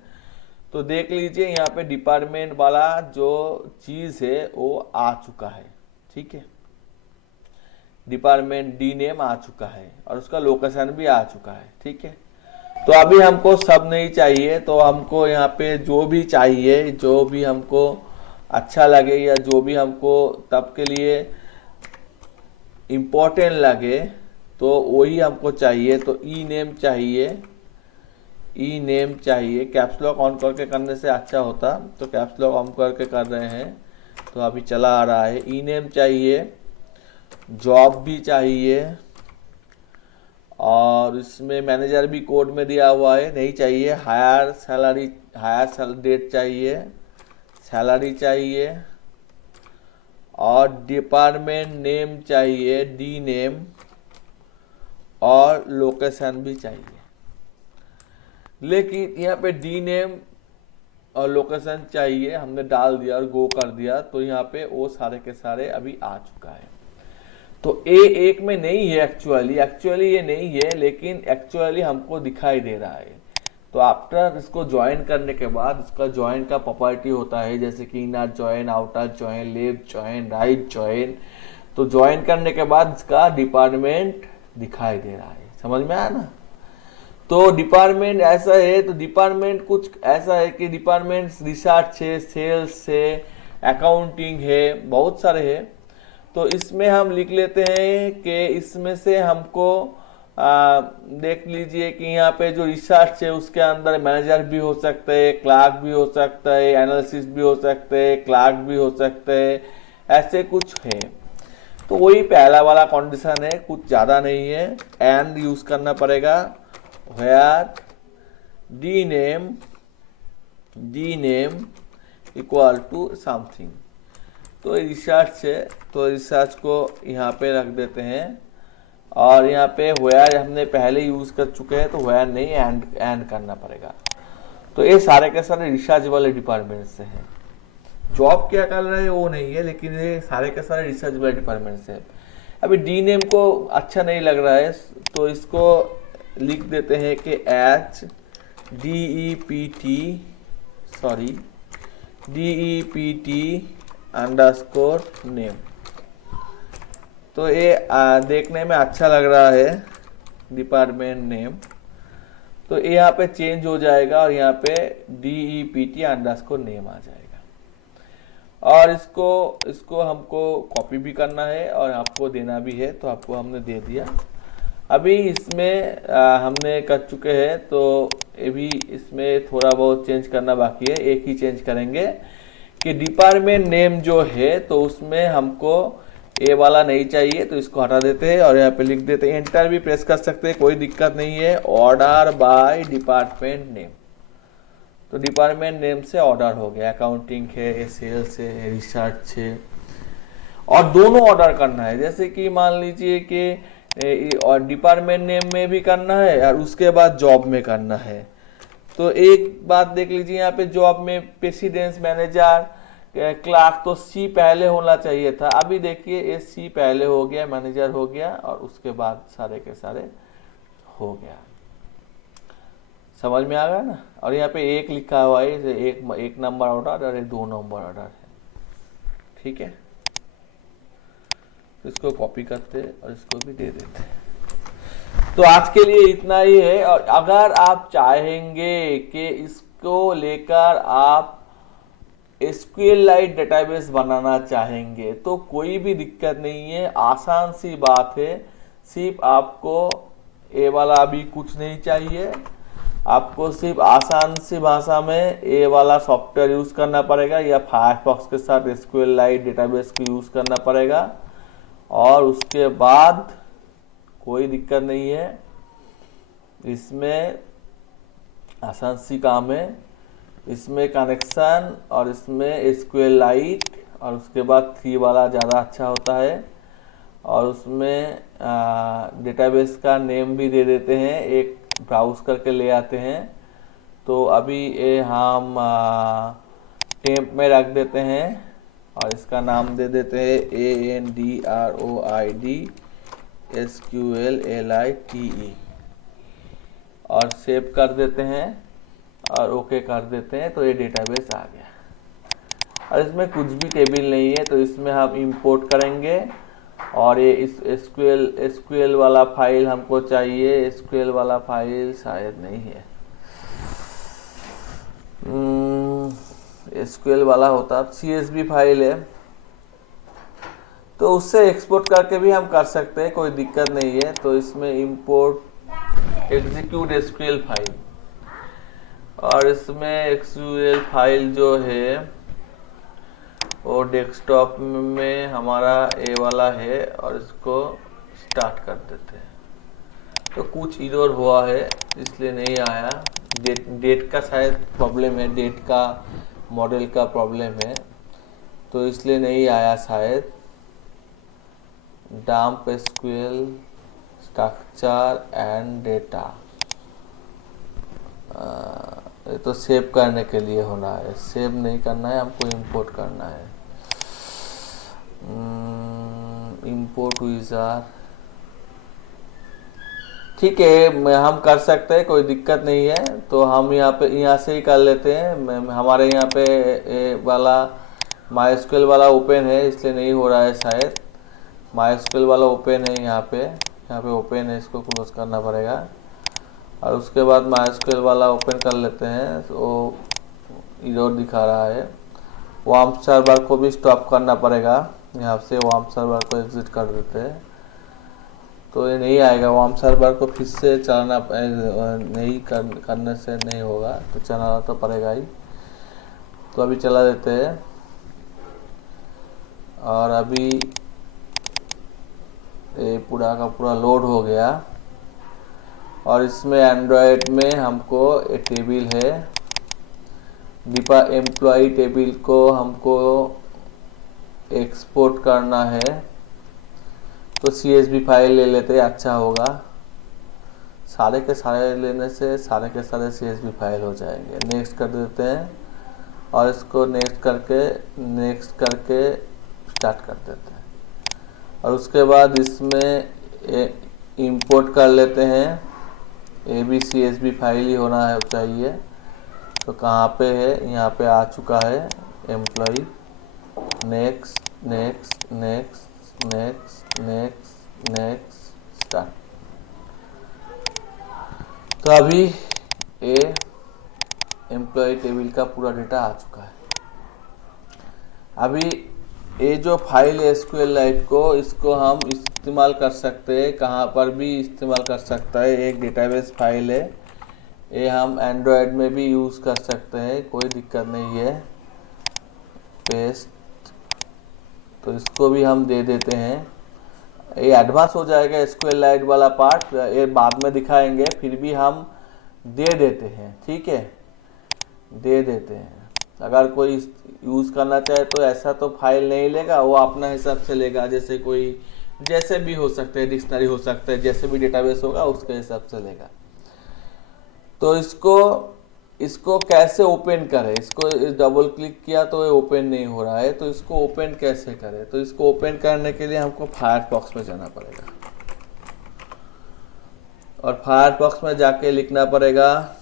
तो देख लीजिए यहाँ पे डिपार्टमेंट वाला जो चीज है वो आ चुका है, ठीक है। डिपार्टमेंट डी नेम आ चुका है और उसका लोकेशन भी आ चुका है, ठीक है। तो अभी हमको सब नहीं चाहिए, तो हमको यहाँ पे जो भी चाहिए, जो भी हमको अच्छा लगे या जो भी हमको तब के लिए इम्पोर्टेंट लगे तो वही हमको चाहिए। तो ई नेम चाहिए, ई नेम चाहिए, कैप्स लॉक ऑन करके करने से अच्छा होता, तो कैप्स लॉक ऑन करके कर रहे हैं तो अभी चला आ रहा है। ई नेम चाहिए, जॉब भी चाहिए, और इसमें मैनेजर भी कोड में दिया हुआ है, नहीं चाहिए। हायर सैलरी, हायर डेट चाहिए, सैलरी चाहिए, और डिपार्टमेंट नेम चाहिए, डी नेम, और लोकेशन भी चाहिए। लेकिन यहाँ पे डी नेम और लोकेशन चाहिए, हमने डाल दिया और गो कर दिया, तो यहाँ पे वो सारे के सारे अभी आ चुका है। तो एक में नहीं है एक्चुअली ये नहीं है, लेकिन एक्चुअली हमको दिखाई दे रहा है। तो आफ्टर इसको ज्वाइन करने के बाद इसका ज्वाइन का प्रॉपर्टी होता है, जैसे कि inner join, outer join, left join, right join. तो ज्वाइन करने के बाद इसका डिपार्टमेंट दिखाई दे रहा है। समझ में आया ना? तो डिपार्टमेंट ऐसा है, तो डिपार्टमेंट कुछ ऐसा है कि डिपार्टमेंट रिसर्च है, सेल्स है, अकाउंटिंग है, बहुत सारे हैं। तो इसमें हम लिख लेते हैं कि इसमें से हमको देख लीजिए कि यहाँ पे जो रिसर्च है उसके अंदर मैनेजर भी हो सकते हैं, क्लार्क भी हो सकता है, एनालिसिस भी हो सकते हैं, क्लार्क भी हो सकते हैं, ऐसे कुछ है। तो वही पहला वाला कंडीशन है, कुछ ज़्यादा नहीं है। एंड यूज करना पड़ेगा, where D name equal to something. तो रिसर्च है, तो रिसर्च को यहाँ पे रख देते हैं, और यहाँ पे वेयर हमने पहले यूज कर चुके हैं, तो वेयर नहीं, एंड करना पड़ेगा। तो ये सारे के सारे रिसर्च वाले डिपार्टमेंट से हैं। जॉब क्या कर रहे हैं वो नहीं है, लेकिन ये सारे के सारे रिसर्च वाले डिपार्टमेंट से है। अभी डी नेम को अच्छा नहीं लग रहा है, तो इसको लिख देते हैं कि DEPT अंडरस्कोर नेम। तो ये देखने में अच्छा लग रहा है, डिपार्टमेंट नेम। तो ये यहाँ पे चेंज हो जाएगा और यहाँ पे DEPT अंडरस्कोर नेम आ जाएगा। और इसको हमको कॉपी भी करना है और आपको देना भी है, तो आपको हमने दे दिया। अभी इसमें हमने कर चुके हैं, तो ये भी इसमें थोड़ा बहुत चेंज करना बाकी है। एक ही चेंज करेंगे कि डिपार्टमेंट नेम जो है, तो उसमें हमको ए वाला नहीं चाहिए, तो इसको हटा देते हैं और यहाँ पे लिख देते हैं। एंटर भी प्रेस कर सकते हैं, कोई दिक्कत नहीं है। ऑर्डर बाय डिपार्टमेंट नेम, तो डिपार्टमेंट नेम से ऑर्डर हो गया। अकाउंटिंग है, सेल्स है, रिसर्च है, और दोनों ऑर्डर करना है। जैसे कि मान लीजिए कि और डिपार्टमेंट नेम में भी करना है और उसके बाद जॉब में करना है। तो एक बात देख लीजिए, यहाँ पे जॉब में प्रेसिडेंस, मैनेजर, क्लार्क, तो सी पहले होना चाहिए था। अभी देखिए ये सी पहले हो गया, मैनेजर हो गया, और उसके बाद सारे के सारे हो गया। समझ में आ गया ना? और यहाँ पे एक लिखा हुआ है, एक नंबर ऑर्डर और एक 2 नंबर ऑर्डर है। ठीक है, तो इसको कॉपी करते और इसको भी दे देते। तो आज के लिए इतना ही है। और अगर आप चाहेंगे कि इसको लेकर आप SQLite डेटाबेस बनाना चाहेंगे, तो कोई भी दिक्कत नहीं है, आसान सी बात है। सिर्फ आपको ये वाला अभी कुछ नहीं चाहिए, आपको सिर्फ आसान सी भाषा में ये वाला सॉफ्टवेयर यूज करना पड़ेगा, या फायरफॉक्स के साथ SQLite डेटाबेस को यूज करना पड़ेगा। और उसके बाद कोई दिक्कत नहीं है, इसमें आसान सी काम है। इसमें कनेक्शन और इसमें SQLite, और उसके बाद 3 वाला ज़्यादा अच्छा होता है। और उसमें डेटाबेस का नेम भी दे देते हैं, एक ब्राउज करके ले आते हैं। तो अभी ये हम टेम्प में रख देते हैं और इसका नाम दे देते हैं ANDROID और सेव कर देते हैं और ओके कर देते हैं। तो ये डेटाबेस आ गया। और इसमें कुछ भी टेबल नहीं है, तो इसमें हम इंपोर्ट करेंगे। और ये इस SQL वाला फाइल हमको चाहिए। SQL वाला फाइल शायद नहीं है, SQL वाला होता CSV फाइल है, तो उससे एक्सपोर्ट करके भी हम कर सकते हैं, कोई दिक्कत नहीं है। तो इसमें इंपोर्ट एग्जीक्यूट SQL फाइल, और इसमें SQL फाइल जो है वो डेस्कटॉप में हमारा ए वाला है, और इसको स्टार्ट कर देते हैं। तो कुछ एरर हुआ है इसलिए नहीं आया, डेट का शायद प्रॉब्लम है, डेट का मॉडल का प्रॉब्लम है, तो इसलिए नहीं आया शायद। Dump SQL structure and data, ये तो सेव करने के लिए होना है, सेव नहीं करना है, हमको इंपोर्ट करना है। इंपोर्ट विज़ार्ड, ठीक है, हम कर सकते हैं, कोई दिक्कत नहीं है। तो हम यहाँ से ही कर लेते हैं। हमारे यहाँ पे वाला MySQL वाला ओपन है, इसलिए नहीं हो रहा है शायद। MySQL वाला ओपन है यहाँ पे ओपन है, इसको क्लोज करना पड़ेगा। और उसके बाद MySQL वाला ओपन कर लेते हैं, तो एरर दिखा रहा है। वार्म सर्वर को भी स्टॉप करना पड़ेगा, यहाँ से वार्म सर्वर को एग्जिट कर देते हैं, तो ये नहीं आएगा। वार्म सर्वर को फिर से चलाना नहीं करने से नहीं होगा, तो चलाना तो पड़ेगा ही। तो अभी चला देते हैं, और अभी ये पूरा का पूरा लोड हो गया। और इसमें एंड्रॉयड में हमको एक टेबल है, डिपा एम्प्लॉय टेबल को हमको एक्सपोर्ट करना है। तो CSV फाइल ले लेते हैं, अच्छा होगा। सारे के सारे लेने से सारे के सारे CSV फाइल हो जाएंगे। नेक्स्ट कर देते हैं, और इसको नेक्स्ट करके स्टार्ट कर देते हैं। और उसके बाद इसमें इंपोर्ट कर लेते हैं। ये भी CSV फाइल ही होना है चाहिए। तो कहाँ पे है, यहाँ पे आ चुका है employ. Next next next next next next start. तो अभी ये एम्प्लॉय टेबल का पूरा डेटा आ चुका है। अभी ये जो फाइल है SQLite को, इसको हम इस्तेमाल कर सकते हैं, कहाँ पर भी इस्तेमाल कर सकता है। एक डेटाबेस फाइल है, ये हम एंड्रॉयड में भी यूज़ कर सकते हैं, कोई दिक्कत नहीं है। पेस्ट, तो इसको भी हम दे देते हैं। ये एडवांस हो जाएगा SQLite वाला पार्ट, ये बाद में दिखाएंगे, फिर भी हम दे देते हैं। ठीक है, दे देते हैं। अगर कोई यूज़ करना चाहे तो ऐसा तो फाइल नहीं लेगा, वो अपना हिसाब से लेगा। जैसे भी हो सकते हैं, डिक्शनरी हो सकता है, जैसे भी डेटाबेस होगा उसके हिसाब से लेगा। तो इसको कैसे ओपन करें, इसको डबल क्लिक किया तो ये ओपन नहीं हो रहा है, तो इसको ओपन कैसे करें। तो इसको ओपन करने के लिए हमको फायरफॉक्स में जाना पड़ेगा, और फायरफॉक्स में जाके लिखना पड़ेगा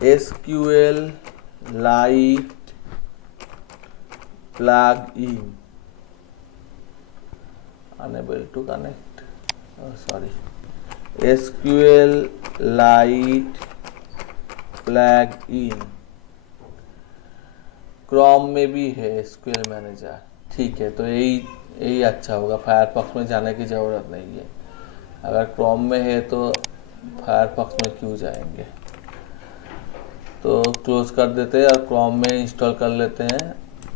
SQLite plugin unable to connect, sorry, SQLite plugin। Chrome में भी है SQL मैनेजर, ठीक है। तो यही अच्छा होगा, फायरफॉक्स में जाने की ज़रूरत नहीं है। अगर क्रोम में है तो फायरफॉक्स में क्यों जाएंगे। तो क्लोज कर देते हैं और क्रोम में इंस्टॉल कर लेते हैं।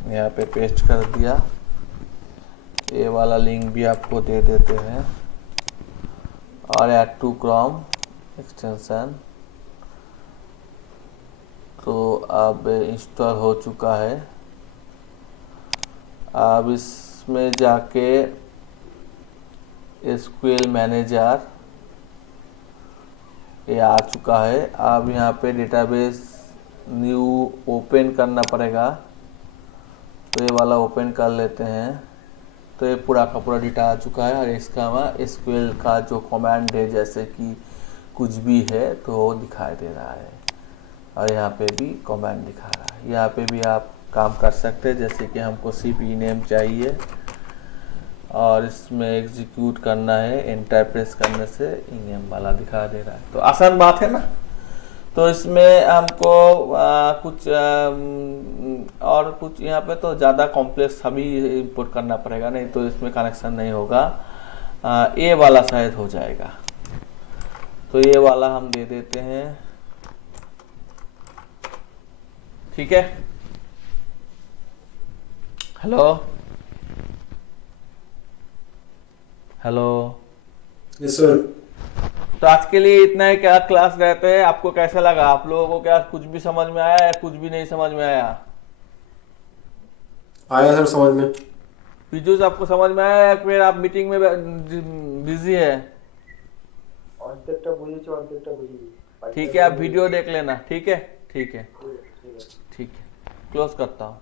यहाँ पे पेस्ट कर दिया, ये वाला लिंक भी आपको दे देते हैं, और ऐड टू क्रोम एक्सटेंशन। तो अब इंस्टॉल हो चुका है। अब इसमें जाके SQL मैनेजर ये आ चुका है। अब यहाँ पे डेटाबेस न्यू ओपन करना पड़ेगा, तो ये वाला ओपन कर लेते हैं। तो ये पूरा का पूरा डेटा आ चुका है, और इसका SQL का जो कमांड है, जैसे कि कुछ भी है तो वो दिखाई दे रहा है, और यहाँ पे भी कमांड दिखा रहा है। यहाँ पे भी आप काम कर सकते हैं, जैसे कि हमको सिर्फ नेम चाहिए और इसमें एग्जीक्यूट करना है, एंटर प्रेस करने से नेम वाला दिखा दे रहा है। तो आसान बात है ना। तो इसमें हमको और कुछ यहाँ पे तो ज़्यादा कॉम्प्लेक्स सभी इंपोर्ट करना पड़ेगा, नहीं तो इसमें कनेक्शन नहीं होगा। ये वाला शायद हो जाएगा, तो ये वाला हम दे देते हैं। ठीक है, हेलो हेलो। Yes sir. तो आज के लिए इतना ही, क्या क्लास रहते हैं। आपको कैसा लगा, आप लोगों को क्या कुछ भी समझ में आया या कुछ भी नहीं समझ में आया। आया सर समझ में। पीजूस आपको समझ में आया या फिर आप मीटिंग में बिजी है। ठीक है, आप वीडियो देख लेना। ठीक है ठीक है ठीक है, क्लोज करता हूँ।